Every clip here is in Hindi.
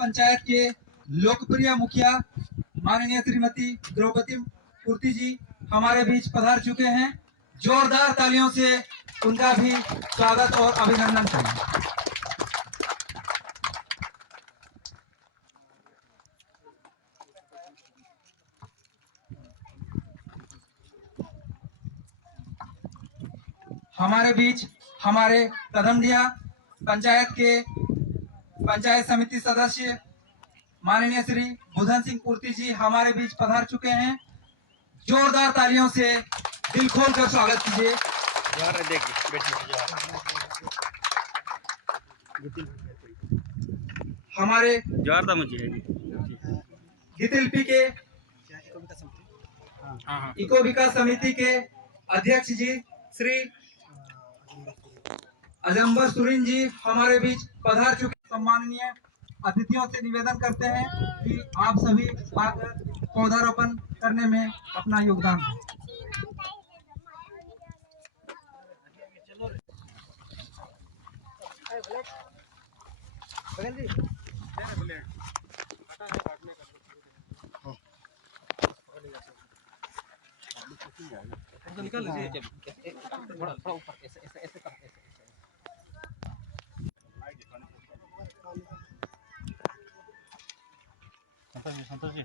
पंचायत के लोकप्रिय मुखिया माननीय श्रीमती द्रौपदी पूर्ति जी हमारे बीच पधार चुके हैं। जोरदार तालियों से उनका भी स्वागत और अभिनंदन करें। हमारे बीच हमारे कदमडिया पंचायत के पंचायत समिति सदस्य माननीय श्री बुधन सिंह पूर्ति जी हमारे बीच पधार चुके हैं। जोरदार तालियों से दिल खोल कर स्वागत कीजिए। हमारे गितिलपी के इको विकास समिति के अध्यक्ष जी श्री अजम्बर सुरीन जी हमारे बीच पधार चुके। सम्माननीय अतिथियों से निवेदन करते हैं कि आप सभी आकर पौधारोपण करने में अपना योगदान दें। निकल थोड़ा ऊपर ऐसे संतोष जी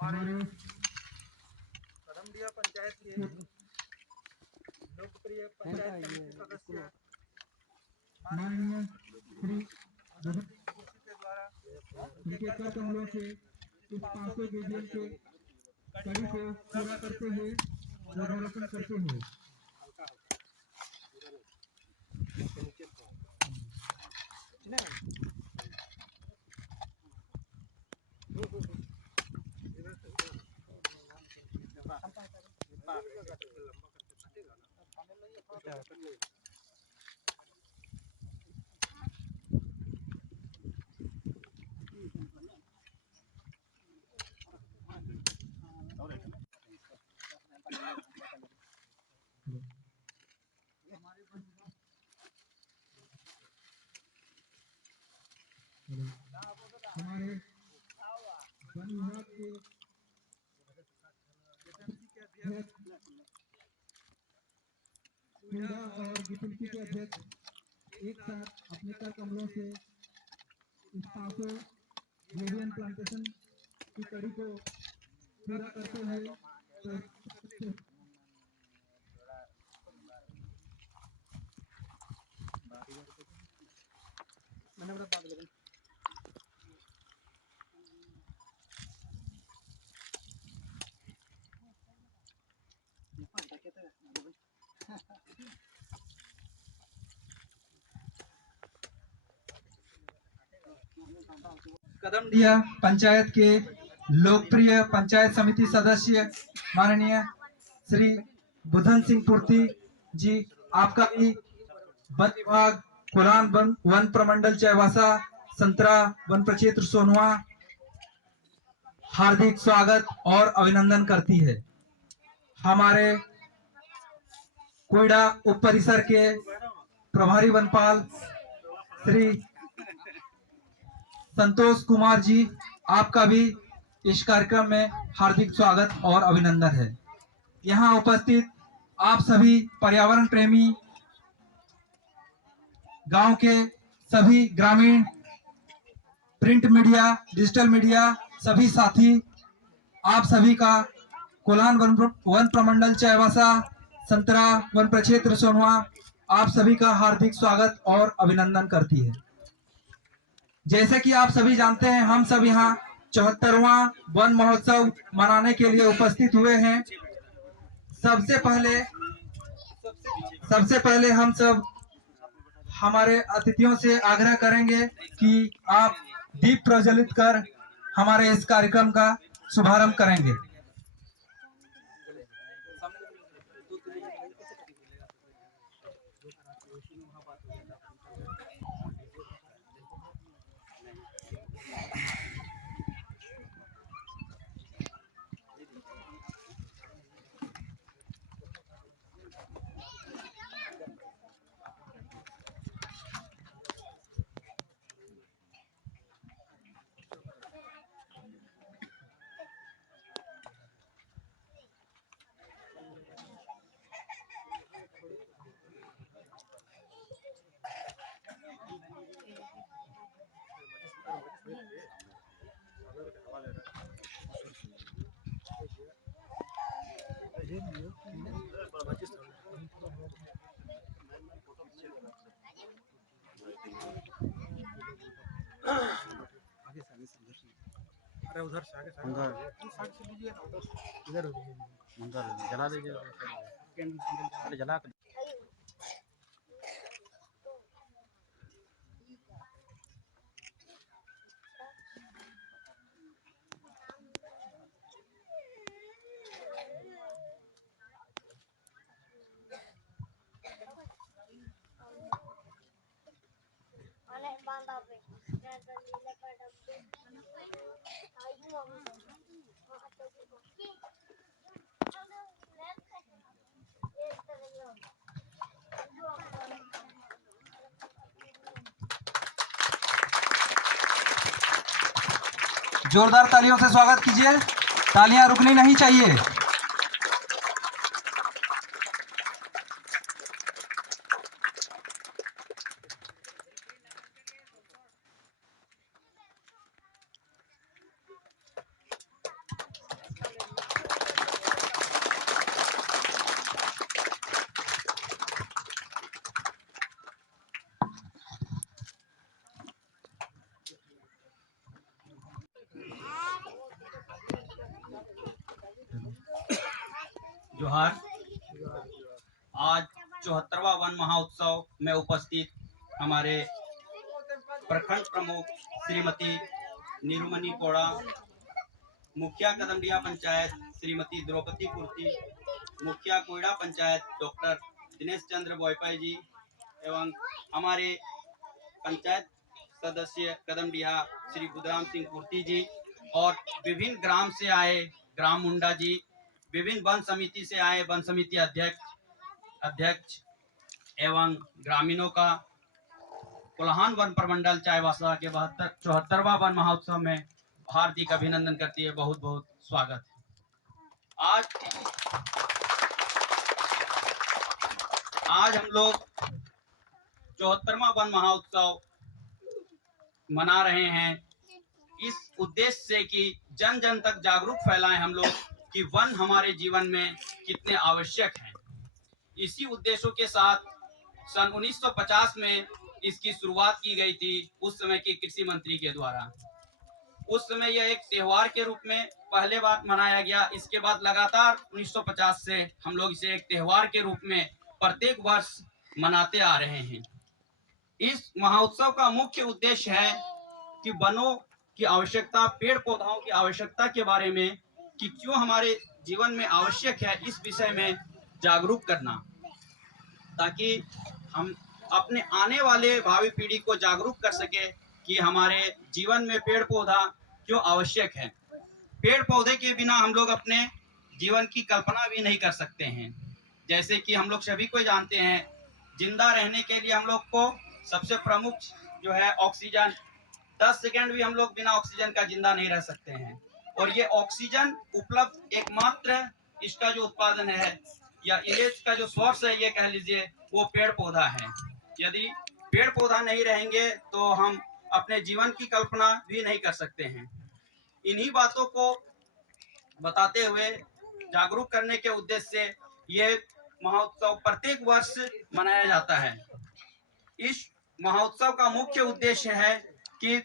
हमारे कदमडिया पंचायत के लोकप्रिय पंचायत समिति सदस्य माननीय श्री बुधन के द्वारा उनके कर कमलों से इस 500 गेजियन के कड़ी को पूरा करते हुए पौधारोपण करते हुए हमारे वन विभाग के क्रीड़ा और गितिलपी के अध्यक्ष एक साथ अपने कर कमलों से इस 500 गेजियन प्लांटेशन की कड़ी को पूरा करते हुए कदमडिया पंचायत के लोकप्रिय पंचायत समिति सदस्य माननीय श्री बुधन सिंह पूर्ति जी आपका भी वन विभाग कोलान वन प्रमंडल चाईबासा संतरा वन प्रक्षेत्र सोनवा हार्दिक स्वागत और अभिनंदन करती है। हमारे कोयडा उप परिसर के प्रभारी वनपाल श्री संतोष कुमार जी आपका भी इस कार्यक्रम में हार्दिक स्वागत और अभिनंदन है। यहाँ उपस्थित आप सभी पर्यावरण प्रेमी गांव के सभी ग्रामीण प्रिंट मीडिया डिजिटल मीडिया सभी साथी आप सभी का कोलान वन प्रमंडल चाईबासा संतरा वन प्रक्षेत्र सोनवा आप सभी का हार्दिक स्वागत और अभिनंदन करती है। जैसे कि आप सभी जानते हैं हम सब यहाँ 74वां वन महोत्सव मनाने के लिए उपस्थित हुए हैं। सबसे पहले हम सब हमारे अतिथियों से आग्रह करेंगे कि आप दीप प्रज्वलित कर हमारे इस कार्यक्रम का शुभारंभ करेंगे। अरे उधर से आगे इधर अंदर जला लीजिए, अरे जला कर। जोरदार तालियों से स्वागत कीजिए। तालियां रुकनी नहीं चाहिए। जोहार। आज 74वां वन महोत्सव में उपस्थित हमारे प्रखंड प्रमुख श्रीमती नीरूमणि कोड़ा, मुखिया कदमडिया पंचायत श्रीमती द्रौपदी पूर्ति, मुखिया कोयड़ा पंचायत डॉक्टर दिनेश चंद्र बोयपाई जी एवं हमारे पंचायत सदस्य कदमडिया श्री बुधराम सिंह पूर्ति जी और विभिन्न ग्राम से आए ग्राम मुंडा जी, विभिन्न वन समिति से आए वन समिति अध्यक्ष एवं ग्रामीणों का कोल्हान वन प्रमंडल चाईबासा के 74वां वन महोत्सव में हार्दिक अभिनंदन करती है। बहुत बहुत स्वागत है। आज हम लोग 74वां वन महोत्सव मना रहे हैं इस उद्देश्य से कि जन जन तक जागरूक फैलाएं हम लोग कि वन हमारे जीवन में कितने आवश्यक हैं। इसी उद्देश्यों के साथ सन 1950 में इसकी शुरुआत की गई थी, उस समय के कृषि मंत्री के द्वारा। उस समय यह एक त्योहार के रूप में पहले बार मनाया गया। इसके बाद लगातार 1950 से हम लोग इसे एक त्योहार के रूप में प्रत्येक वर्ष मनाते आ रहे हैं। इस महोत्सव का मुख्य उद्देश्य है कि वनों की आवश्यकता, पेड़ पौधों की आवश्यकता के बारे में कि क्यों हमारे जीवन में आवश्यक है, इस विषय में जागरूक करना, ताकि हम अपने आने वाले भावी पीढ़ी को जागरूक कर सके कि हमारे जीवन में पेड़ पौधा क्यों आवश्यक है। पेड़ पौधे के बिना हम लोग अपने जीवन की कल्पना भी नहीं कर सकते हैं। जैसे कि हम लोग सभी को जानते हैं, जिंदा रहने के लिए हम लोग को सबसे प्रमुख जो है ऑक्सीजन, 10 सेकंड भी हम लोग बिना ऑक्सीजन का जिंदा नहीं रह सकते हैं। और ये ऑक्सीजन उपलब्ध एकमात्र इसका जो उत्पादन है या इलेज का जो सोर्स है, ये कह लीजिए, वो पेड़ पौधा है। यदि पेड़ पौधा नहीं रहेंगे तो हम अपने जीवन की कल्पना भी नहीं कर सकते हैं। इन्हीं बातों को बताते हुए जागरूक करने के उद्देश्य से ये महोत्सव प्रत्येक वर्ष मनाया जाता है। इस महोत्सव का मुख्य उद्देश्य है कि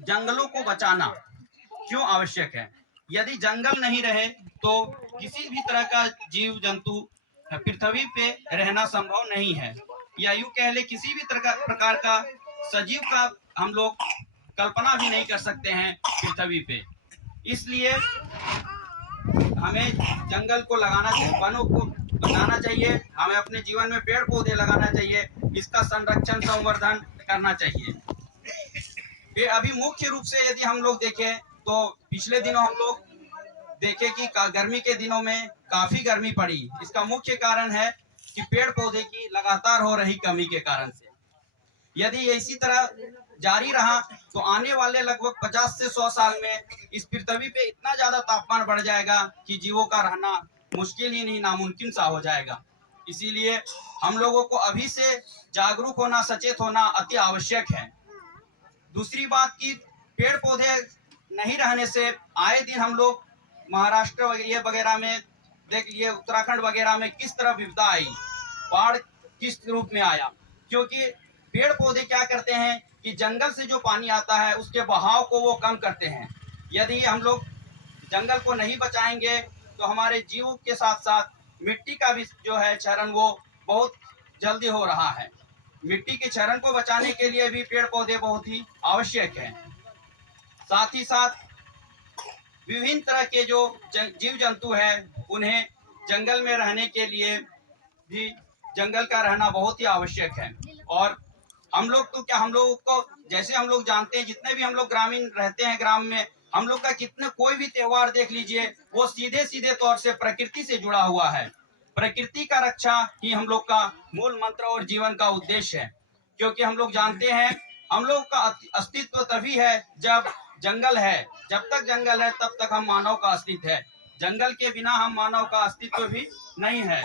जंगलों को बचाना क्यों आवश्यक है। यदि जंगल नहीं रहे तो किसी भी तरह का जीव जंतु पृथ्वी पे रहना संभव नहीं है, या यूं कह ले किसी भी प्रकार का सजीव का हम लोग कल्पना भी नहीं कर सकते हैं पृथ्वी पे। इसलिए हमें जंगल को लगाना चाहिए, वनों को बचाना चाहिए, हमें अपने जीवन में पेड़ पौधे लगाना चाहिए, इसका संरक्षण संवर्धन करना चाहिए। ये अभी मुख्य रूप से यदि हम लोग देखें तो पिछले दिनों हम लोग देखे कि गर्मी के दिनों में काफी गर्मी पड़ी। इसका मुख्य कारण है कि पेड़ पौधे की लगातार हो रही कमी के कारण से। यदि इसी तरह जारी रहा तो आने वाले लगभग 50 से 100 साल में इस पृथ्वी पे इतना ज्यादा तापमान बढ़ जाएगा कि जीवों का रहना मुश्किल ही नहीं, नामुमकिन सा हो जाएगा। इसीलिए हम लोगों को अभी से जागरूक होना, सचेत होना अति आवश्यक है। दूसरी बात कि पेड़ पौधे नहीं रहने से आए दिन हम लोग महाराष्ट्र ये वगैरह में देख लिए, उत्तराखंड वगैरह में किस तरह विपदा आई, बाढ़ किस रूप में आया, क्योंकि पेड़ पौधे क्या करते हैं कि जंगल से जो पानी आता है उसके बहाव को वो कम करते हैं। यदि हम लोग जंगल को नहीं बचाएंगे तो हमारे जीव के साथ साथ मिट्टी का भी जो है क्षरण वो बहुत जल्दी हो रहा है। मिट्टी के क्षरण को बचाने के लिए भी पेड़ पौधे बहुत ही आवश्यक है। साथ ही साथ विभिन्न तरह के जो जीव जंतु है उन्हें जंगल में रहने के लिए भी जंगल का रहना बहुत ही आवश्यक है। और हम लोग तो क्या, हम लोग को जैसे हम लोग जानते हैं, जितने भी हम लोग ग्रामीण रहते हैं ग्राम में, हम लोग का कितने कोई भी त्योहार देख लीजिए वो सीधे सीधे तौर से प्रकृति से जुड़ा हुआ है। प्रकृति का रक्षा ही हम लोग का मूल मंत्र और जीवन का उद्देश्य है। क्योंकि हम लोग जानते हैं हम लोग का अस्तित्व तभी है जब जंगल है। जब तक जंगल है तब तक हम मानव का अस्तित्व है। जंगल के बिना हम मानव का अस्तित्व भी नहीं है।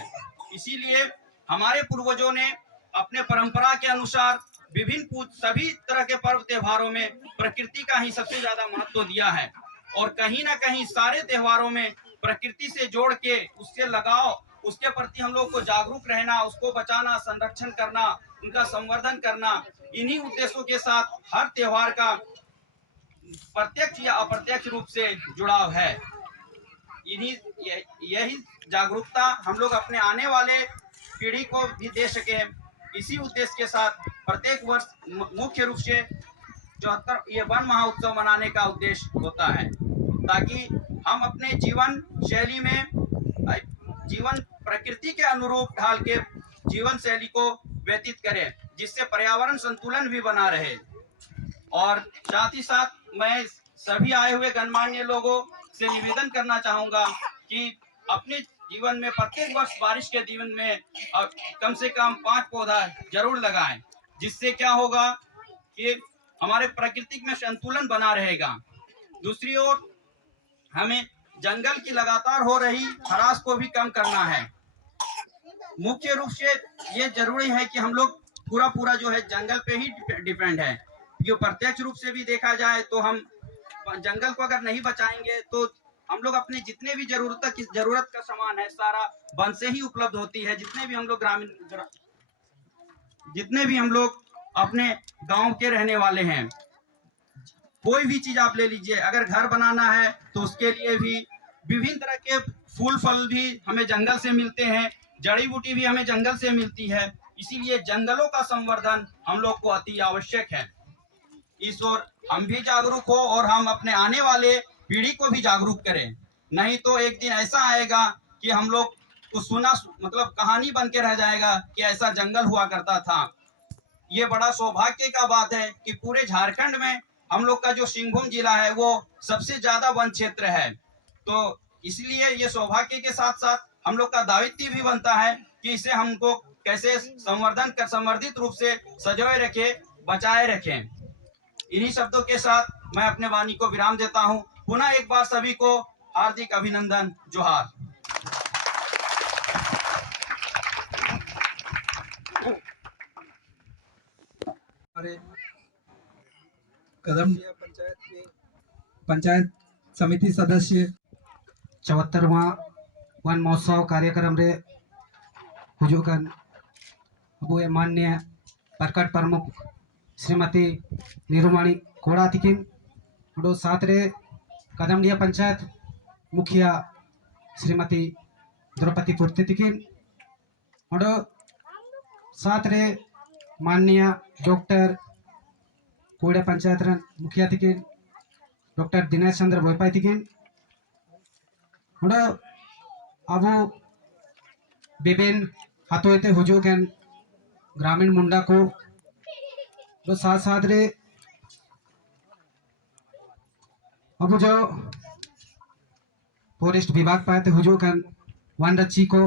इसीलिए हमारे पूर्वजों ने अपने परंपरा के अनुसार विभिन्न सभी तरह के पर्व त्योहारों में प्रकृति का ही सबसे ज्यादा महत्व दिया है। और कहीं ना कहीं सारे त्योहारों में प्रकृति से जोड़ के उससे लगाव, उसके प्रति हम लोग को जागरूक रहना, उसको बचाना, संरक्षण करना, उनका संवर्धन करना, इन्हीं उद्देश्यों के साथ हर त्योहार का प्रत्यक्ष या अप्रत्यक्ष रूप से जुड़ाव है। यही जागरूकता हम लोग अपने आने वाले पीढ़ी को भी दे सके, इसी उद्देश्य के साथ प्रत्येक वर्ष मुख्य रूप से 74 ये वन महोत्सव मनाने का उद्देश्य होता है, ताकि हम अपने जीवन शैली में जीवन प्रकृति के अनुरूप ढाल के जीवन शैली को व्यतीत करें, जिससे पर्यावरण संतुलन भी बना रहे। और साथ ही साथ मैं सभी आए हुए गणमान्य लोगों से निवेदन करना चाहूंगा कि अपने जीवन में प्रत्येक वर्ष बारिश के जीवन में कम से कम 5 पौधा जरूर लगाएं, जिससे क्या होगा कि हमारे प्रकृति में संतुलन बना रहेगा। दूसरी ओर हमें जंगल की लगातार हो रही ह्रास को भी कम करना है। मुख्य रूप से ये जरूरी है कि हम लोग पूरा जो है जंगल पे ही डिपेंड है। जो प्रत्यक्ष रूप से भी देखा जाए तो हम जंगल को अगर नहीं बचाएंगे तो हम लोग अपने जितने भी जरूरत का सामान है सारा वन से ही उपलब्ध होती है। जितने भी हम लोग अपने गांव के रहने वाले हैं, कोई भी चीज आप ले लीजिए, अगर घर बनाना है तो उसके लिए भी विभिन्न तरह के फूल फल भी हमें जंगल से मिलते हैं, जड़ी बूटी भी हमें जंगल से मिलती है। इसीलिए जंगलों का संवर्धन हम लोग को अति आवश्यक है। इस ओर हम भी जागरूक हो और हम अपने आने वाले पीढ़ी को भी जागरूक करें, नहीं तो एक दिन ऐसा आएगा कि हम लोग को सुना मतलब कहानी बन के रह जाएगा कि ऐसा जंगल हुआ करता था। ये बड़ा सौभाग्य का बात है कि पूरे झारखंड में हम लोग का जो सिंहभूम जिला है वो सबसे ज्यादा वन क्षेत्र है। तो इसलिए ये सौभाग्य के साथ साथ हम लोग का दायित्व भी बनता है कि इसे हमको कैसे संवर्धित रूप से सजोए रखे, बचाए रखें। इन्हीं शब्दों के साथ मैं अपने वाणी को विराम देता हूं। पुनः एक बार सभी को हार्दिक अभिनंदन, जोहार। हमारे कदमडिया पंचायत के पंचायत समिति सदस्य 74वां वन महोत्सव कार्यक्रम रे हुजूगन अबू मान्य प्रकट प्रमुख श्रीमती नीरुमणि कोड़ा तिकिन उडो साथ रे कदमडिया पंचायत मुखिया श्रीमती द्रौपदी पूर्ति तिकिन उडो साथ रे माननीय डॉक्टर पूरे पंचायत रन मुखिया तिकिन डॉक्टर दिनेश चंद्र बोईपाई तिकिन अब विभिन्न हाथों हुजूगन ग्रामीण मुंडा को तो साथ साथ रे अब जो फॉरेस्ट विभाग पाते हुजूगन वन रक्षी को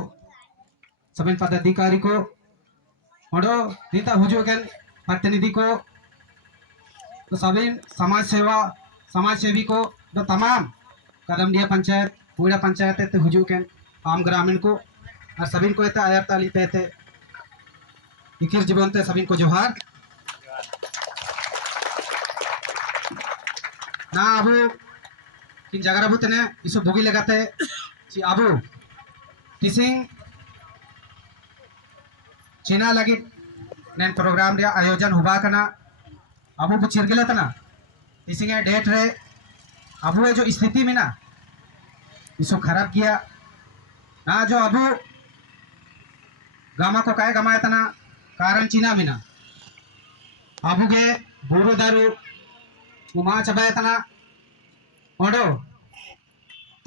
सभी पदाधिकारी को और नेता हुजूगन प्रतिनिधि को तो सभी समाज सेवी को तो तमाम कदमदिया पंचायत पूरा पंचायत हुजूगन आम ग्रामीण को और सभी को आयर ताली पे इकिर जीवन ते सभी को जोहार ना अब किन जगह बुतने इसो भोगी लगाते ची अब टिसिंग चीना लगी नेन प्रोग्राम रे आयोजन हुआ कना अब चिरगिले तना टिसिंग डेट रे अब जो स्थिति में ना इसो खराब किया ना जो अब गामा को काय गमाया तना कारण चीना में ना अब के बुरो दारू उमा चबाया तना ओडो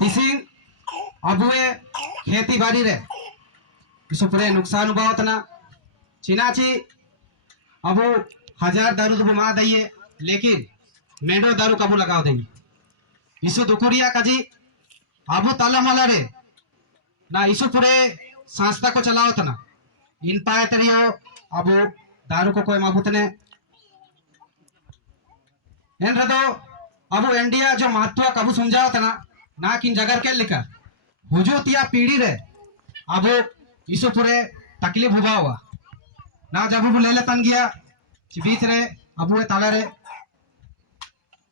तिसिंग अब खेती बाड़ी रे इसो पूरे नुकसान हुआ तना चीनाची अब 1000 दारू तो मा दइए लेकिन मेडो दारू कबू लगाओ देंगे इसो दुकुरिया काजी अब ताला माला रे ना इसो पूरे संस्था को चलाओ तना इन पाए तरियो अब दारू को कोई माबूतने एन रदो अब इंडिया जो महत्व कबू समझाओ तना ना किन जगह के लिखा हुजूतिया पीढ़ी रे अब इसो पूरे तकलीफ हुआ हुआ ना जब वो ले लेतन गया बीच रे अब वो ताला रे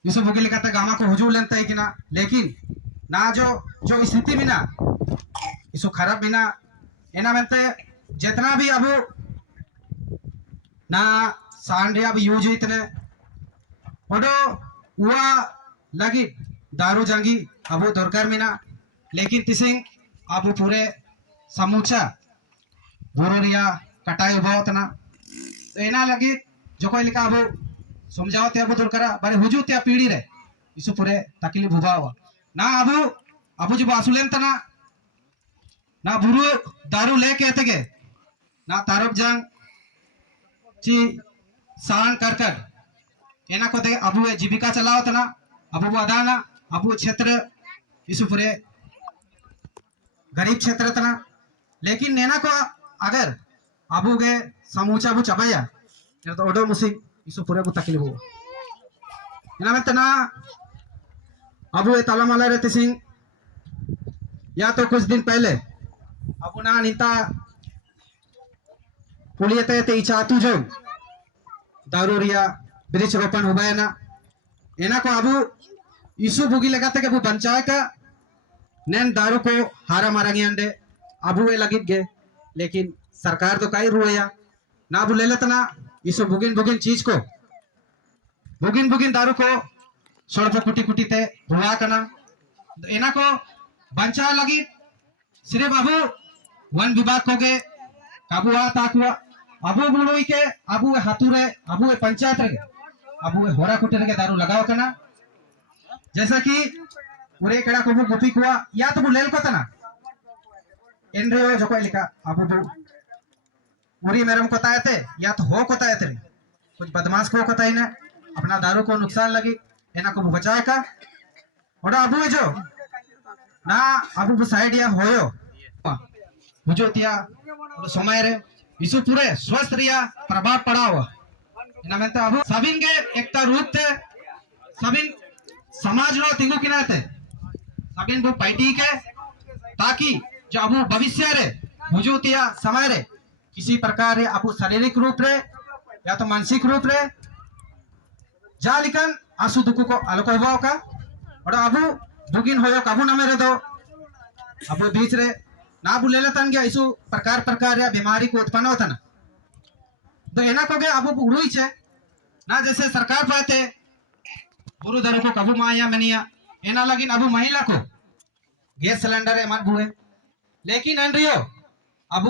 इसो भूगे लिखा था गामा को हुजू लेता है कि ना लेकिन ना जो स्थिति में ना इसो खराब बिना एना बनते जितना भी अब ना सांडे अब यूज इतने ओडो हुआ लगी दारू जंगी अब दरकार में ना लेकिन तिसिंग अब पूरे समूचा बुरोरिया कटाई उबावत ना तो एना लगी जो कोई लिखा अब समझाओते अब दरकार बारे हुजू त्या पीढ़ी रे इसु पूरे तकलीफ हुआ ना अब जो आसुलेन तना ना बुरु दारू लेके गे ना तारब जंग ची सान कर एना को ते अब जीविका चलाओ तना अब अदाना अब क्षेत्र इसु पूरे गरीब क्षेत्र तना लेकिन नेना को अगर अब गे समूचा बु चबाया तो ओडो मुसी इसु पूरे बु तकलीफ हुआ एना में तना अब ताला माला रहते सिंह या तो कुछ दिन पहले अब ना नीता पुलियते ते इचातु जो दारूरिया ब्रिज रोपण हो गया ना एना को अब इशू भुगी लगाते के पंचायत का नैन दारू को हारा मारेंगे अंडे अब वे लगी गए लेकिन सरकार तो कई रुया ना बुले लेता ना इशू बुगिन बुगिन चीज को बुगिन दारू को सड़प कुटी कुटी ते हुआ करना एना को बंचा लगी सिर्फ अब वन विभाग को गे काबू ताकुआ अब बुलोई के अब हाथुरे अब पंचायत रे अब होरा कुटी रे दारू लगाओ करना जैसा कि पूरे कड़ा को गुपी कुआ या तो लेल को तना इन रे जो कोई लिखा अब पूरी मेरम को तायते या तो हो को तायते कुछ बदमाश को ताई ने अपना दारू को नुकसान लगी एना को बचाए का और अब जो ना अब साइड या होयो हुजोतिया समय रे इसु पूरे स्वस्थ रिया प्रभाव पड़ा हुआ इना में तो अब सबिन के एकता रूप थे सबिन समाज रो तिंगु किनाते सबिन वो पार्टी के ताकि जो अब भविष्य रे हुजोतिया समय रे किसी प्रकार रे अब शारीरिक रूप रे या तो मानसिक रूप रे जा लिखन आंसू दुखु को आलोको हुआ का और अब दुगिन होयो काबू ना मेरे दो अब बीच रे ना बुले लेतन गया इसु प्रकार या बीमारी को उत्पन्न होता ना तो एना को गया अब उड़ुई छे ना जैसे सरकार पाते बुरु दर को काबू माया मनिया एना लगिन अब महिला को गैस सिलेंडर है मत बुए लेकिन एन रियो अब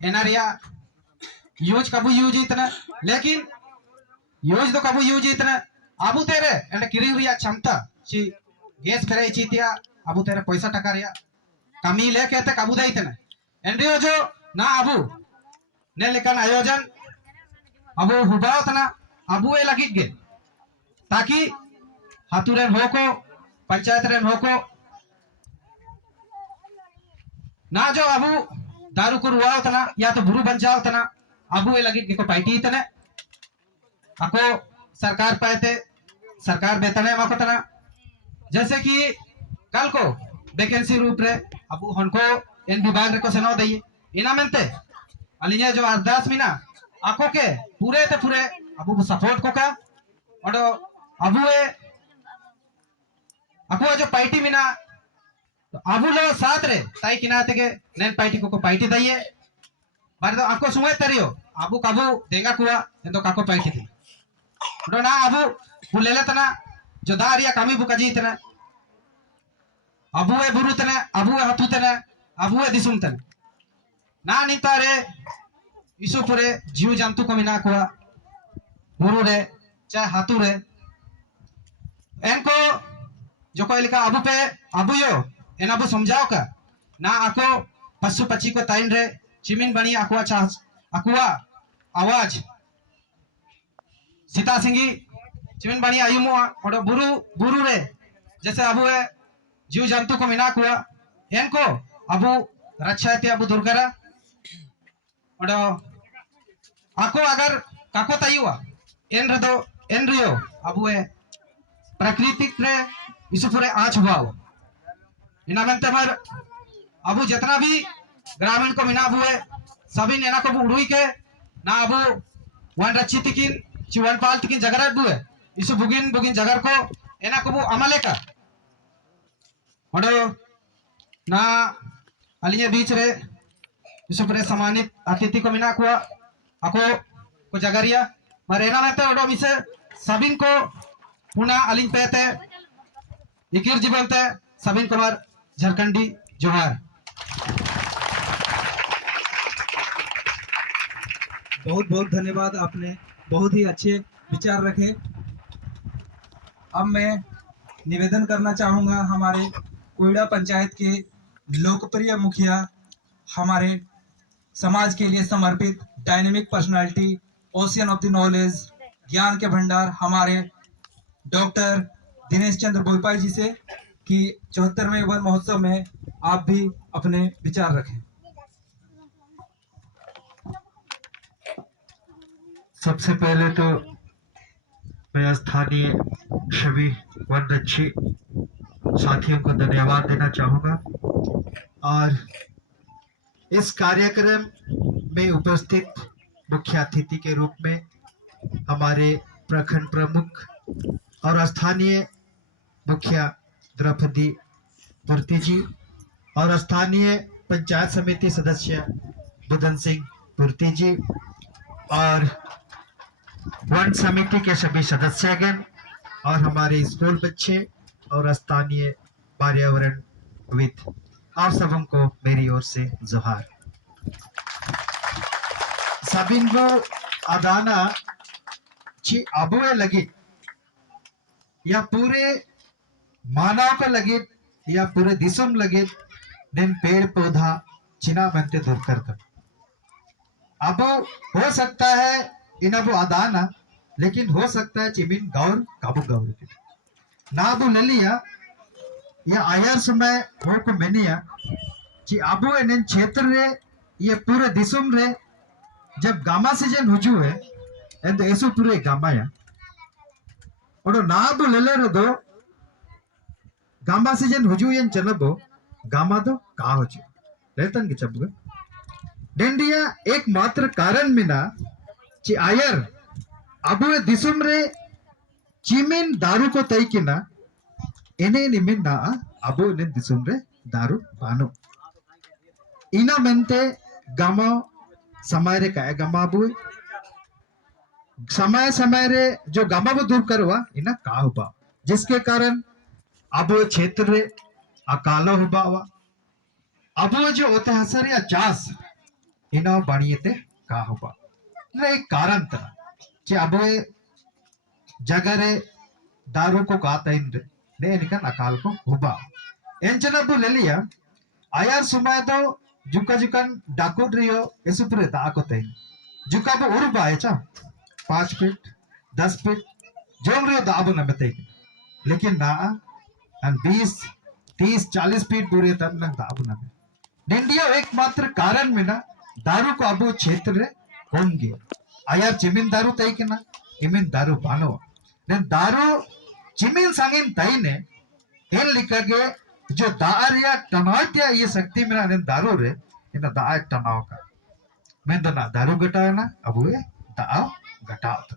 एना रिया यूज काबू यूज इतना लेकिन यूज तो कबू यूज इतना अबू तेरे एंड किरिंग रिया क्षमता ची गैस फेरे चीतिया अबू तेरे पैसा टका रिया कमी ले कहते कबू दे इतना एंड्रियो जो ना अबू ने लेकिन आयोजन अबू हुबाओ तना अबू ए लगी गे ताकि हाथुरेन हो को पंचायत रेन हो को ना जो अबू दारू को रुआओ तना या तो बुरु बन जाओ तना अबू ए लगी को पाइटी इतने ako सरकार पाते सरकार वेतन है मको तना जैसे कि कल को वैकेंसी रूप रे अबू हनको इन विभाग रे को सेनो दइए इना मेंते अलिया जो अरदास मिना आको के पूरे ते पूरे अबू सपोर्ट को का और अबू ए अको जो पार्टी मिना अबू लो साथ रे ताई किनाते के नेन पार्टी को पार्टी दइए बार तो आको सुए तरियो अबू कबू देगा कुआ एंदो काको पार्टी थी ना अबू बुलेले तना जो दारिया कमी बुकाजी तना अबू ए बुरु तना अबू ए हतु तना अबू ए दिसुम तना ना निता रे इसुपुरे जीव जंतु को मिना कुआ बुरु रे चाहे हाथू रे एनको जो कोई लिखा अबू पे अबू यो एन अबू समझाओ का ना आको पशु पक्षी को ताइन रे चिमिन बनी अकुआ चाह अकुआ आवाज सीता सिंगी चिमिन बनी आयुमो और बुरु बुरु रे जैसे अबू है जीव जंतु को मिना कुआ एनको अबू रक्षा ते अबू दुर्गरा और आको अगर काको तायुआ एन रदो एन रियो अबू है प्राकृतिक रे इसुपुरे आँच हुआओ इना बनते मर अबू जितना भी ग्रामीण को मिना अबू है सभी नेना को उड़ुई के ना अबू वन रक्षित किन चिवन पाल तिकिन जगह बुए इस बुगिन बुगिन जगह को एना को बु अमले का और ना अलिए बीच रे इस पर सम्मानित अतिथि को मिना कुआ अको को जगरिया मरेना में तो ओडो मिसे सबिन को पुना अलिन पेते इकिर जीवनते सबिन कुमार झारखंडी जोहार बहुत बहुत धन्यवाद आपने बहुत ही अच्छे विचार रखे। अब मैं निवेदन करना चाहूँगा हमारे कोयड़ा पंचायत के लोकप्रिय मुखिया हमारे समाज के लिए समर्पित dynamic personality ocean of the knowledge ज्ञान के भंडार हमारे डॉक्टर दिनेश चंद्र बोईपाई जी से कि 74वें वन महोत्सव में आप भी अपने विचार रखें। सबसे पहले तो मैं स्थानीय सभी वनरक्षी साथियों को धन्यवाद देना चाहूँगा और इस कार्यक्रम में उपस्थित मुख्य अतिथि के रूप में हमारे प्रखंड प्रमुख और स्थानीय मुखिया द्रौपदी पूर्ति जी और स्थानीय पंचायत समिति सदस्य बुधन सिंह पूर्ति जी और वन समिति के सभी सदस्यगण और हमारे स्कूल बच्चे और स्थानीय पर्यावरणविद आप सबों को मेरी ओर से जोहार। सबिन को अदाना ची अबुए लगी या पूरे मानव को लगे या पूरे दिसम लगे दिन पेड़ पौधा चिना बनते दूर कर अब हो सकता है इन अबू अदाना लेकिन हो सकता है चिमिन गौर काबू गौर ना अबू ललिया या आयर समय हो को मेनिया ची अबू इन क्षेत्र रे ये पूरे दिसम रे जब गामा सीजन हुजू है एंड ऐसो पूरे गामा या और ना अबू लले रे दो गामा सीजन हुजू यन चलबो गामा दो का हुजू रहतन के चबगे डेंडिया एकमात्र कारण मिना ची आयर अबू दिसुम रे चिमिन दारू को तय किना एने निमिन ना अबू ने दिसुम रे दारू बानो इना मेंते गामा समय रे का गामा अबू समय समय रे जो गामा को दूर करवा इना का हुआ जिसके कारण अबू क्षेत्र रे अकाल हुआ अबू जो होते हसर या चास इना बाणियते का हुआ एक कारण था जे अब जगह रे दारू को काता इन रे ने निकन अकाल को हुबा एंचना बु लेलिया आयार समय तो जुका जुकान डाकुट रियो एसुपुरे दा को तई जुका बु उरुबा एचा 5 फीट 10 फीट जोम रियो दा बु नमते लेकिन ना अन 20 30 40 फीट पूरे तब नंग दा बु नमे निंडियो एकमात्र कारण में ना दारू को अबु क्षेत्र रे होंगे आयार चिमिन दारू तई के ना इमिन दारू बानो ने दारू चिमिन सांगिन तई ने हेल लिखा के जो दार या टनात्या ये शक्ति में ना दारू रे इन दार टनाव का मैं तो ना दारू घटाओ ना अब ये दाव घटाओ तो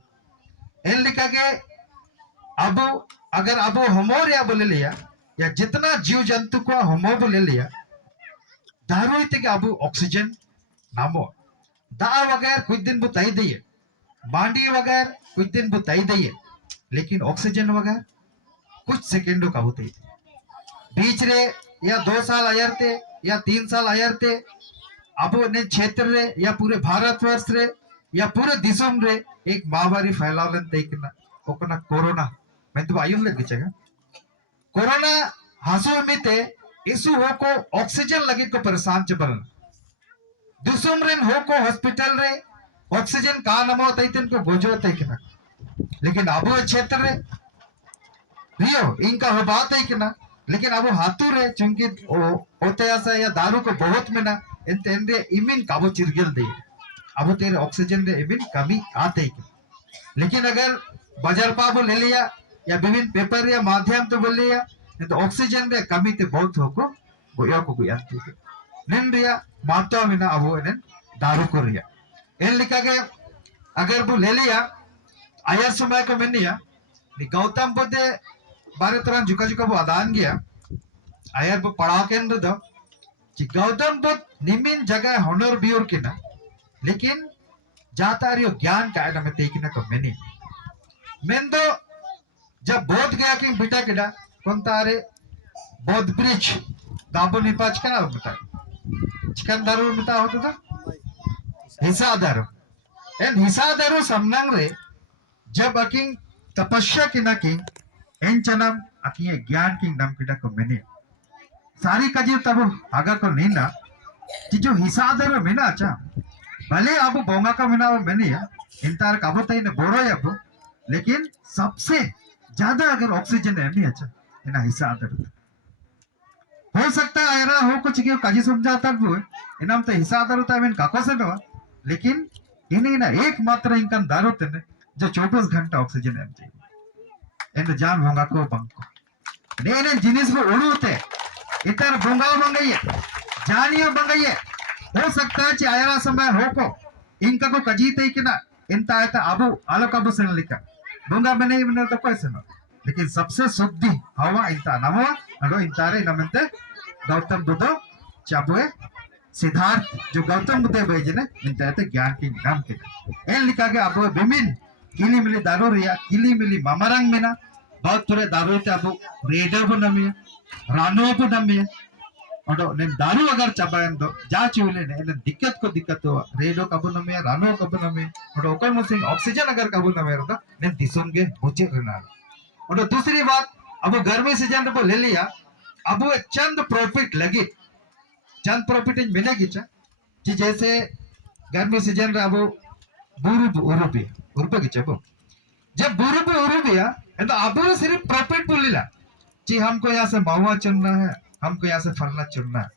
हेल लिखा के अब अगर अब हमोर या बोले लिया या जितना जीव जंतु को हमो बोले लिया दारू इतने के अब ऑक्सीजन नामो दा वगैर कुछ दिन बुताई दिए बांडी वगैर कुछ दिन बुताई दिए लेकिन ऑक्सीजन वगैर कुछ सेकेंडों का होते बीच रे या 2 साल आयरते या 3 साल आयरते अब ने क्षेत्र रे या पूरे भारतवर्ष रे या पूरे दिसम रे एक महामारी फैलावलन तेकना ओकना कोरोना मैं तो आयुल लग गया कोरोना हासो मिते इसु हो को ऑक्सीजन लगे को परेशान चबरन दिसम रे हो को हॉस्पिटल रे ऑक्सीजन का नमो तैतन को गोजो तैकना लेकिन अब क्षेत्र रे रियो इनका हो बात है कि ना लेकिन अब हाथू रे चुंकी होते ऐसा या दारू को बहुत में ना इंते इमिन काबो चिरगिल दे अब तेरे ऑक्सीजन रे इमिन कमी आते ही लेकिन अगर बाजार पाबो ले लिया या विभिन्न पेपर या माध्यम तो बोल लिया तो ऑक्सीजन रे कमी ते बहुत हो को गोया को गुयांती है निन रिया मात्रा में ना अब इन्हें दारू को रिया इन लिखा के अगर वो ले लिया आया समय को मिनिया गौतम बुद्ध बारे तरह जुका जुका वो आदान गया आयर वो पढ़ाओ के अंदर दो कि गौतम बुद्ध निमिन जगह होनर बियोर की ना लेकिन जाता रियो ज्ञान का ना में तेकी ना को मिनी मैं तो जब बोध गया कि बिटा किडा कौन तारे बोध ब्रिज दाबो निपाच का ना बिटा चिकन दारू बिटा होता था हिस्सा दारू एन हिस्सा दारू समनंग रे जब अकिंग तपस्या की ना की इन चनम अकिये ज्ञान की नम किडा को मैंने सारी कजी तब आगा को नहीं ना कि जो हिसाब दे में ना अच्छा भले अब बोंगा का मिना वो मैंने या इंतार काबू तई ने बोरो या वो लेकिन सबसे ज्यादा अगर ऑक्सीजन है नहीं अच्छा इना हिसाब दे हो सकता है ऐरा हो कुछ के काजी समझाता वो इनाम तो हिसाब दे होता है मैं काको से ना लेकिन इन्हें ना एकमात्र इनका दारू तेने जो 24 घंटा ऑक्सीजन है इन जान होगा को बंको ने जिनिस को उड़ूते इतर बोंगाओ बंगइए जानियो बंगइए हो सकता है आयरा समय हो को इनका को कजीते कि ना इंता है अबू आलो कबू से लिखा बोंगा में नहीं बने तो कैसे ना लेकिन सबसे शुद्धि हवा इंता नमो अडो इंतारे नमते गौतम बुद्ध चाबुए सिद्धार्थ जो गौतम बुद्ध भेजे ने इंता है ज्ञान की नाम के एन लिखा के अब विमिन किली मिली दारू रिया किली मिली मामरंग में ना बहुत पूरे दारू ते अब रेडो को नमी रानो को नमी और ने दारू अगर चबायन दो जा चुले ने इन दिक्कत को दिक्कत हो रेडो कबु नमी रानो कबु नमी और ओकर मुसिंग ऑक्सीजन अगर कबु नमी रहता ने दिसों के मुझे करना और दूसरी बात अब गर्मी सीजन को ले लिया अब वो चंद प्रॉफिट लगे चंद प्रॉफिट मिलेगी कि जैसे गर्मी सीजन अब बुरुब उरुबी उरुपे की चबो जब बुरुब उरुबिया तो अब सिर्फ प्रॉफिट बोलिला कि हमको यहाँ से महुआ चुनना है हमको यहाँ से फलना चुनना है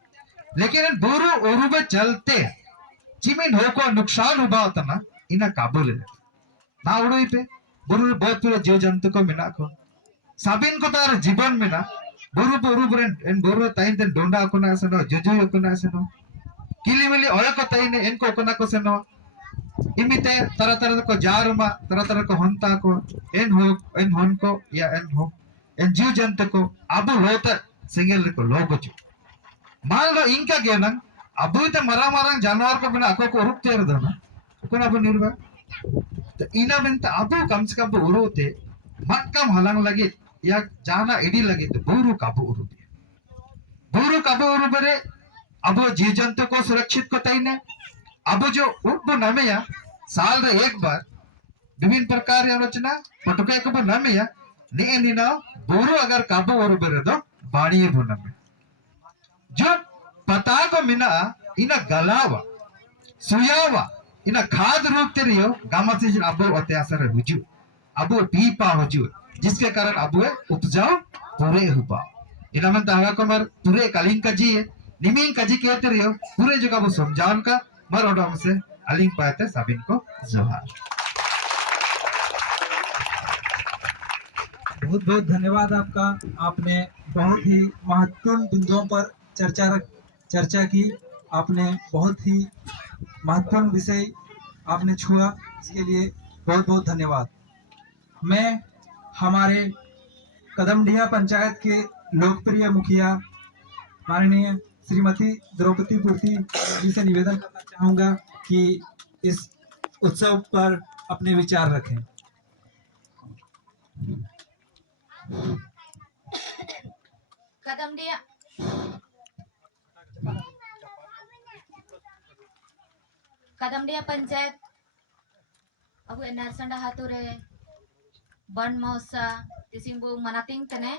लेकिन बुरु उरुबे चलते जिमिन हो को नुकसान हुआ होता ना इन्हें काबू ले ना उड़ो पे बुरु बहुत पूरे जीव जंतु को मिला को साबिन को तार जीवन में ना बुरु बुरु इन बुरु ताइन तेन डोंडा को ना ऐसे नो जुजु को ना ऐसे नो किली मिली ओया को ताइन इनको को ना को से नो इमिते तरह तरह को जार मा तरह तरह को हंता को इन हन को या इन जीव जंतु को अब लोत सिंगल को लोग चु मान लो इनका ज्ञान अब तो मरा मरा जानवर को बिना को रुकते रहता ना को ना निर्भर तो इना बिनता अब कम से कम उरुते मत कम हलंग लगे या जाना इडी लगे तो बुरु काबू उरु बरे अब जीव जंतु को सुरक्षित को तई ने अब जो उप नमे या साल रे एक बार विभिन्न प्रकार yang rocina patukai ko name ya ni enina boru agar kabu boru beredo bani bu name jo pata ko mina ina galawa suyawa ina खाद रूप तेरियो गामा से अबो अते असर हुजु अबो पीपा हुजु जिसके कारण अबो उपजाऊ पूरे हुपा इना मन तागा को मर पूरे कालिंग कजी निमिंग कजी के तेरियो पूरे जगह वो समझान का मर ओडम से अलिंग पाते सबिन को जोहार। बहुत बहुत धन्यवाद आपका। आपने बहुत ही महत्वपूर्ण बिंदुओं पर चर्चा की। आपने बहुत ही महत्वपूर्ण विषय आपने छुआ, इसके लिए बहुत बहुत धन्यवाद। मैं हमारे कदमडीहा पंचायत के लोकप्रिय मुखिया माननीय श्रीमती द्रौपदी पूर्ति जी से निवेदन करना चाहूँगा कि इस उत्सव पर अपने विचार रखें। कदमडिया पंचायत अब नरसंडा हाथुरे वन महोत्सव तिसिंगबु मनातिंग तने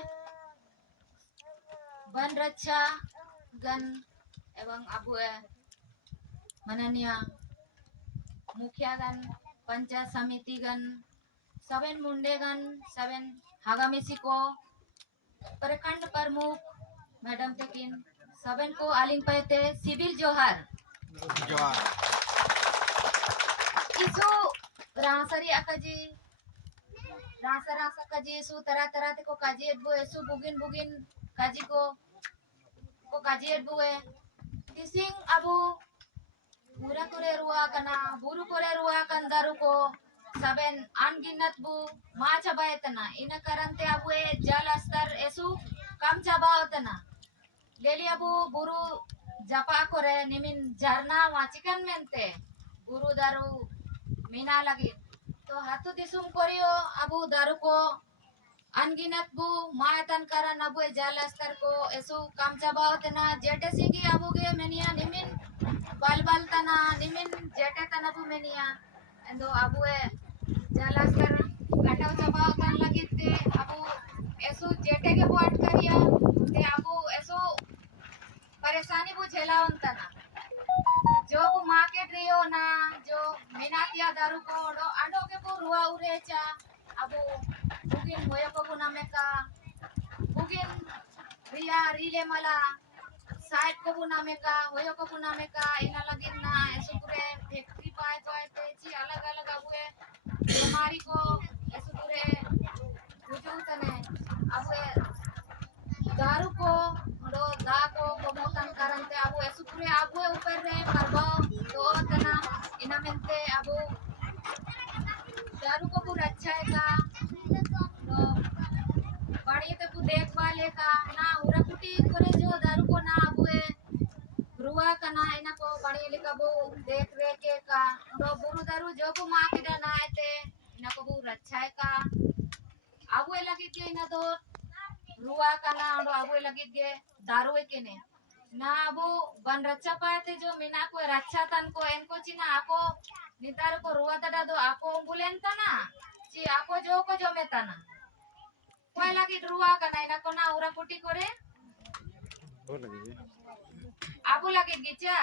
वन रक्षा गण एवं अब माननीय मुखिया गण पंचायत समिति गण सबन मुंडे गण सबन हागामिसी को प्रखंड प्रमुख मैडम तकिन सबन को आलिंग पैते सिविल जोहार इsu रासरी अकाजी रासा काजी इsu तरह तरह ते को काजी एबो इsu बुगिन काजी को काजी एबो तिसिंग अबु पूरा करे रुआ कना बुरु करे रुआ कन दारू को सबन अनगिनत बु मा चबायतना इन करंते अबु जल स्तर एसु कम चबावतना लेली अबु बुरु जपा करे निमिन झरना वाचिकन मेंते बुरु दारू मीना लगी तो हाथु दिसुम करियो अबु दारू को अनगिनत बु मायतन करन अबु जल स्तर को एसु कम चबावतना जेटे सिंगी अबु गे मेनिया निमिन बल तना निमिन जेटे तना बु मेनिया एंदो अबु जल स्तर घटाव चबावतन लगी ते अबु एसु जेटे के बुआट करिया ते अबु एसु परेशानी बु झेलावन तना जो बु मार्केट रियो ना जो मिनातिया दारू को आंडो के बु रुआ उरेचा अबु बुगिन होयो को नामे का बुगिन रिया रिले मला साइड को नामे का होयो को नामे का इना लगिन ना एसु पूरे फैक्ट्री पाए ते ची अलग अलग अबुए बीमारी को एसु पूरे बुझू तने अबुए दारू को रो दा को मोतन करंते अबु एसु पूरे अबुए ऊपर रे प्रभाव तो तना इना मेंते अबु दारू को पूरा अच्छा है का तो बड़ी ते पु देखभाल है का ना उरा कुटी करे जो दारू को ना अबुए रुआ कना इना को बड़ी लिका बु देख रे के का रो बुरु दारू जो को मा के ना आते इना को बु अच्छा है का अबुए लगी के इना दो रुआ कना रो अबुए लगी के दारू के ने ना अबु बन रक्षा पाते जो मीना को रक्षा तन को इनको चिना आको नितार को रुआ तडा दो आको उंगुलेन तना ची आको जो मेतना कोई लगी रुआ कना इना को ना उरा कुटी करे आबू लगी गिचा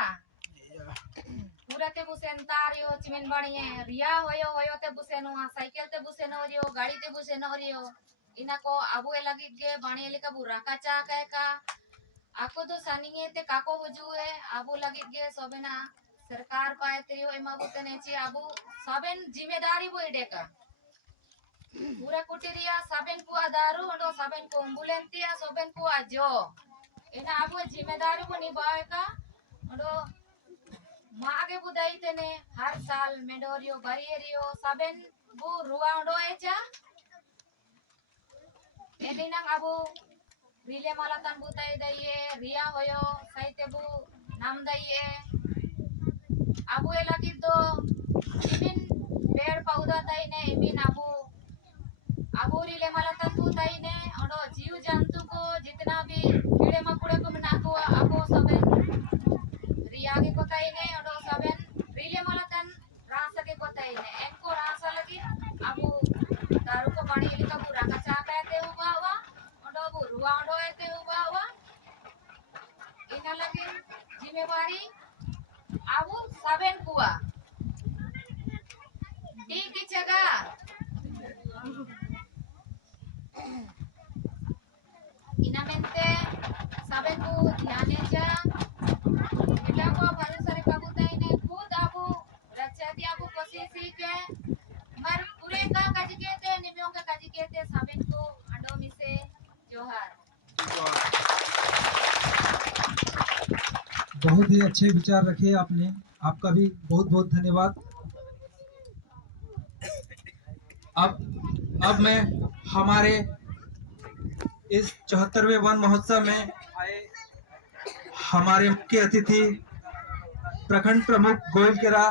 पूरा ते बुसेन तारियो चिमिन बणिए रिया होयो ते बुसेनो साइकिल ते बुसेनो रियो गाड़ी ते बुसेनो रियो इना को आबू लगी के बाणी लेका बुरा काचा का आको तो सनिए ते काको हुजुए आबू लगी के सबेना सरकार पाए तेयो एमा बुतने ची आबू सबेन जिम्मेदारी बो इडेका पूरा कुटिरिया सबेन को दारू और सबेन को एम्बुलेंसिया सबेन को आजो इना आबू जिम्मेदारी को निभाए का और मागे बुदाई तेने हर साल मेडोरियो बरियरियो सबेन बु रुआ ओडो एचा एदिना आबू रिले मालातन बुताई दइए रिया होयो साइते बु नाम दइए आबू ए लगी तो इमिन पेड़ पौधा दइने इमिन आबू रिले मालातन बुताई ने ओडो जीव जंतु को जितना भी कीड़े मकोड़े को मना को आबू सबे रिया के कोताई ने ओडो सबेन रिले मालातन रासा के कोताई ने एनको रासा लगी जिम्मेवारी आबू साबेन कुआ डी की जगह इनामेंटे साबेन को ध्याने जा kita ko baru sare pabutai ne khud abu rachati abu posisi ke mar pure ka kajikete nimyong ka kajikete saben ko ando mise जोहार। बहुत ही अच्छे विचार रखे आपने, आपका भी बहुत बहुत धन्यवाद। अब मैं हमारे इस 74वें वन महोत्सव में आए हमारे मुख्य अतिथि प्रखंड प्रमुख गोइलकेरा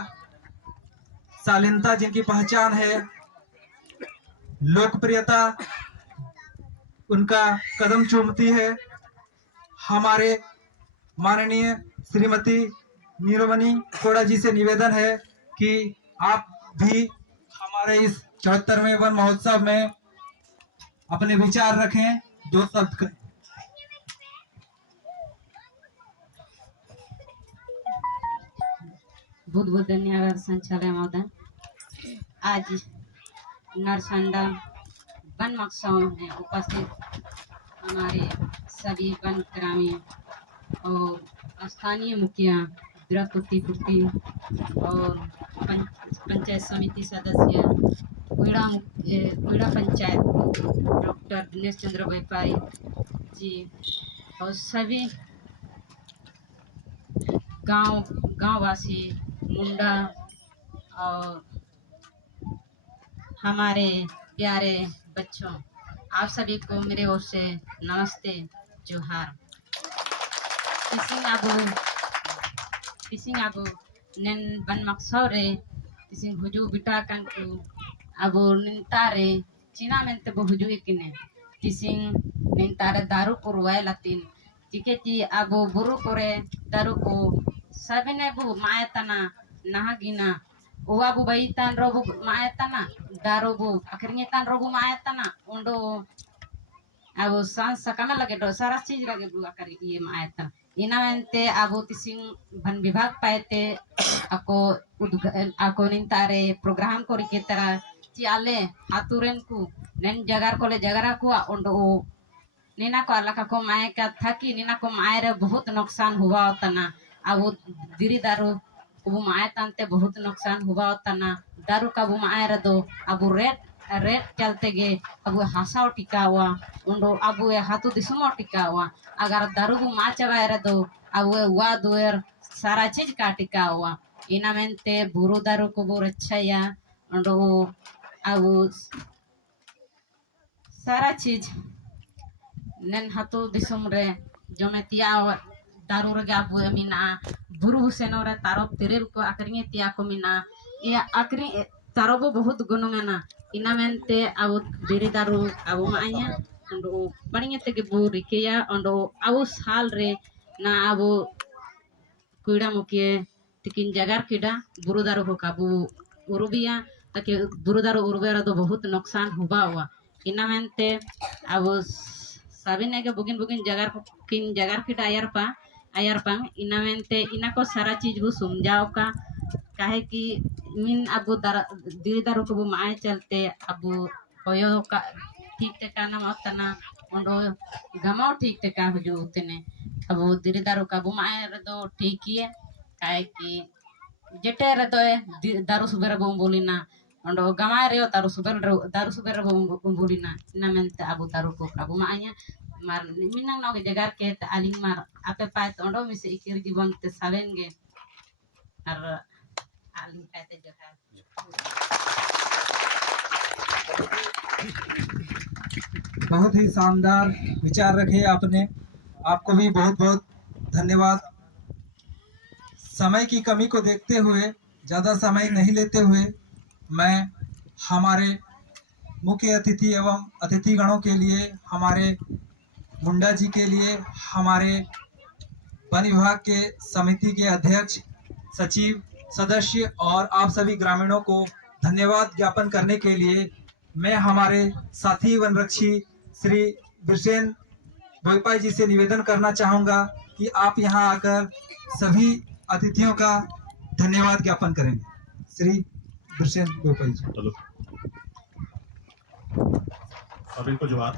सालिंता, जिनकी पहचान है लोकप्रियता, उनका कदम चूमती है। हमारे माननीय श्रीमती नीलमणि कोड़ा जी से निवेदन है कि आप भी हमारे इस 74वें वन महोत्सव में अपने विचार रखें, 2 शब्द कहें। बहुत बहुत धन्यवाद संचालक महोदय। आज नरसंडा वन महोत्सव में उपस्थित हमारे सभी वन ग्रामीण और स्थानीय मुखिया, द्रौपदी पूर्ति और पंचायत समिति सदस्य, कुड़ा पंचायत डॉक्टर दिनेश चंद्र बैपारी जी और सभी गांववासी, मुंडा और हमारे प्यारे बच्चों, आप सभी को मेरे ओर से नमस्ते, जोहार। Pising abu nen ban maksore pising huju bita kanku abu nintare Cina mente bo huju ikine pising nintare daru kurwai latin tiketi abu buru kore daru ko sabine bu maetana nahagina uwa bu baitan robu maetana daru bu akhirnya tan robu maetana undo abu sans sakana lage do saras चीज lage bu akari ye maetana inamente abu tising ban विभाग पाते ako nintare program kori ketara ciale aturen ku nen jagar kole jagara ku ondo nina ko alaka ko maeka thaki nina ko maere बहुत नुकसान हुआ तना abu diri daru bu maetante बहुत नुकसान हुआ तना daru ka bu maere do abu red चलते गे अबु हासाव टिकावा उंडो अबु हाथु दिसुमो टिकावा अगर दारू बु मा चबायर दो अबु वा दुएर सारा चीज का टिकावा इनामेंते बुरु दारू को बुर अच्छा या उंडो अबु सारा चीज नन हाथु दिसुम रे जोमेतिया दारू रे अबु मिना बुरु सेनोरे तारो तिरेल को आकरिए तिया को मिना या आकरी तारो बहुत गुणंगना inamente abu diri daru abu maanya ondo paringe tege bu rikeya ondo abu sal re na abu kuida mukie tikin jagar kida buru daru ho kabu urubia take buru daru urbera do बहुत नुकसान हुआ हुआ inamente abu sabine ke bugin jagar kin jagar kida ayar pang inamente inako सारा चीज bu समझाओ का काहे कि मिन अबु दीदी दारू को माए चलते अबु होयो का ठीक ते काना मतना ओंडो गमाओ ठीक ते का हुजु तने अबु दीदी दारू का बु माए रे दो ठीक है काहे कि जेटे रे तो दारू सुबेर बो बोलिना ओंडो गमाए रे दारू सुबेर बो बोलिना ना मेनते अबु दारू को अबु माए मार मिनंग नौ जगह के आलिंग मार आपे पाए ओंडो मिसे इकिर जीवन ते सावेंगे और बहुत ही शानदार विचार रखे आपने, आपको भी बहुत बहुत धन्यवाद। समय की कमी को देखते हुए ज़्यादा समय नहीं लेते हुए मैं हमारे मुख्य अतिथि एवं अतिथिगणों के लिए, हमारे मुंडा जी के लिए, हमारे वन विभाग के समिति के अध्यक्ष, सचिव, सदस्य और आप सभी ग्रामीणों को धन्यवाद ज्ञापन करने के लिए मैं हमारे साथी वनरक्षी श्री बिरसेन भोईपाई जी से निवेदन करना चाहूँगा कि आप यहाँ आकर सभी अतिथियों का धन्यवाद ज्ञापन करेंगे। श्री दुष्यंत गोपाल जी। चलो अब इनको जवाब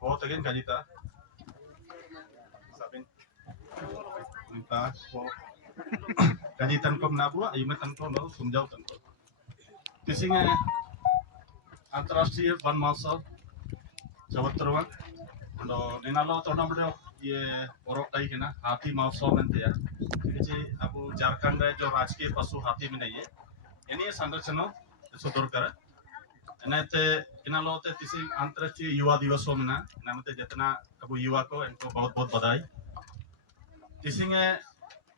बहुत again काजिता sabin kita ko kajitan ko nabuwa imatan ko no sumjau tan ko किसी में अंतर्राष्ट्रीय वन महोत्सव 74वां तो निनालो तो नम्बर ये औरत टाई के ना हाथी महोत्सव में तैयार किसी अब झारखंड जो राजकीय पशु हाथी में नहीं है इन्हीं संरचना सुधर कर इन्हें इनालो ते किसी अंतर्राष्ट्रीय युवा दिवसों में ना नमते जितना अब युवा को इनको बहुत बहुत बधाई किसी में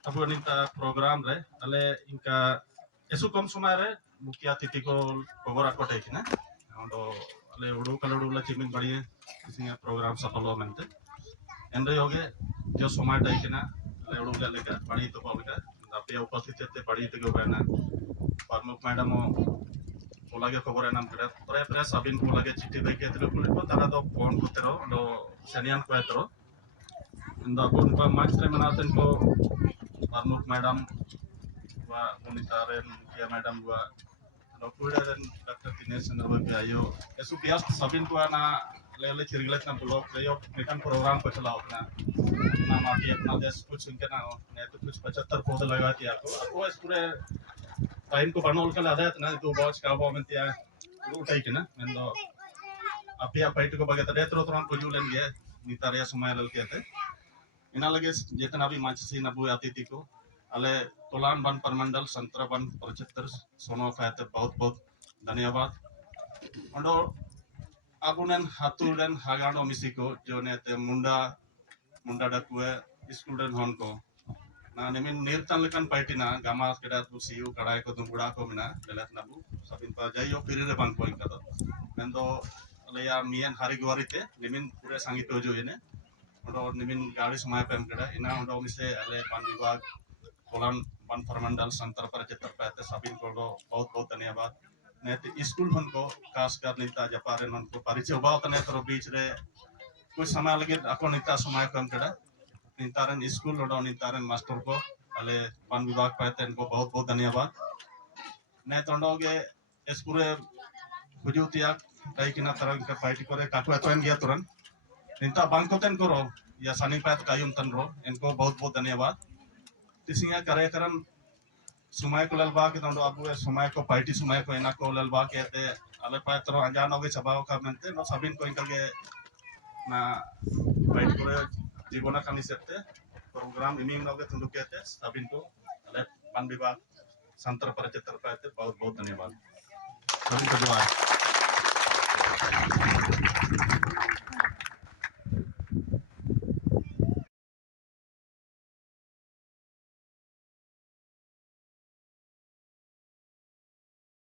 अब इनका प्रोग्राम रहे अले इनका ऐसु कम समय रहे मुख्य अतिथि को कोबरा कोटे की ना तो अले उड़ू कलड़ू ला चिमिन बढ़िए किसी में प्रोग्राम सफल हो मनते एंड्रे हो गए जो समय टाइम की ना अले उड़ू ले लेकर बड़ी तो बोल कर आपके उपस्थित थे बड़ी तो क्यों बना प्रमुख मैडम कोलागे खबर है नाम करे प्रे प्रे साबिन कोलागे चिट्ठी भाई के तेरे पुलिस को तारा तो फोन करते रहो तो सनियान को आते रहो इंदा कौन पर मास्टर मनाते इनको प्रमुख मैडम वा मुनितारेन मुखिया मैडम वा डॉक्टर डॉक्टर दिनेश चंद्र बाबू आयो ऐसु व्यस्त सबिन को ना ले चिरगलत ना ब्लॉक ले यो निकन प्रोग्राम को चलाओ ना माटी अपना देश कुछ इनके ना नहीं तो कुछ 75 पौधे लगा दिया को इस पूरे टाइम को बनोल का आदात ना तो बहुत का वो में त्या उठाई के ना मैं तो आप या फाइट को बगे तरे तुरंत को जुलन गया नितारिया समय लल के थे इना लगे जितना भी मंच से नबू अतिथि को अले तोलान वन परमंडल संतरा वन 75 सोनो फैते बहुत बहुत धन्यवाद अंडो अबुनन हातुरन हागानो मिसिको जो ने ते मुंडा डकुए स्टूडेंट हन को ना नेमिन निर्तन लेकन पाइटिना गामा केडा तुसियो कड़ाई को दुबुड़ा को मिना बेलत नबु सबिन पा जाइयो पिरे रे बांग पॉइंट का मेंदो लेया मियन हारिगवारीते नेमिन पूरे संगीत हो जो येने अंडो नेमिन गाड़ी समय पे केडा इना अंडो मिसे अले वन विभाग कोलान वन परमंडल संतर पर चित्र पाते सबिन को बहुत बहुत धन्यवाद नेते स्कूल हन को खास कर निता जपारे मन को परिचय बात ने तो बीच रे कुछ समय लगे ako निता समय कम कड़ा नितारन स्कूल और नितारन मास्टर को अले वन विभाग पाते इनको बहुत बहुत धन्यवाद ने तोंडोगे इस पूरे हुजूतिया कई किना तरह का फाइट करे काटो अतन गया तुरंत निता बांग को तन करो या सनी पात कायुम तन रो इनको बहुत बहुत धन्यवाद तिसिंगा कार्यक्रम समय को ललबा के तोंडो अब समय को पार्टी समय को इना को ललबा के ते अले पात्रो अंजानोगे सभाओ का मनते नो सबिन को इनके ना फाइट करे जीवना कमी सेते प्रोग्राम इमिंग नोगे तुंदु कहते सबिन को अले वन विभाग संतर पर चित्र पाते बहुत बहुत धन्यवाद सबिन को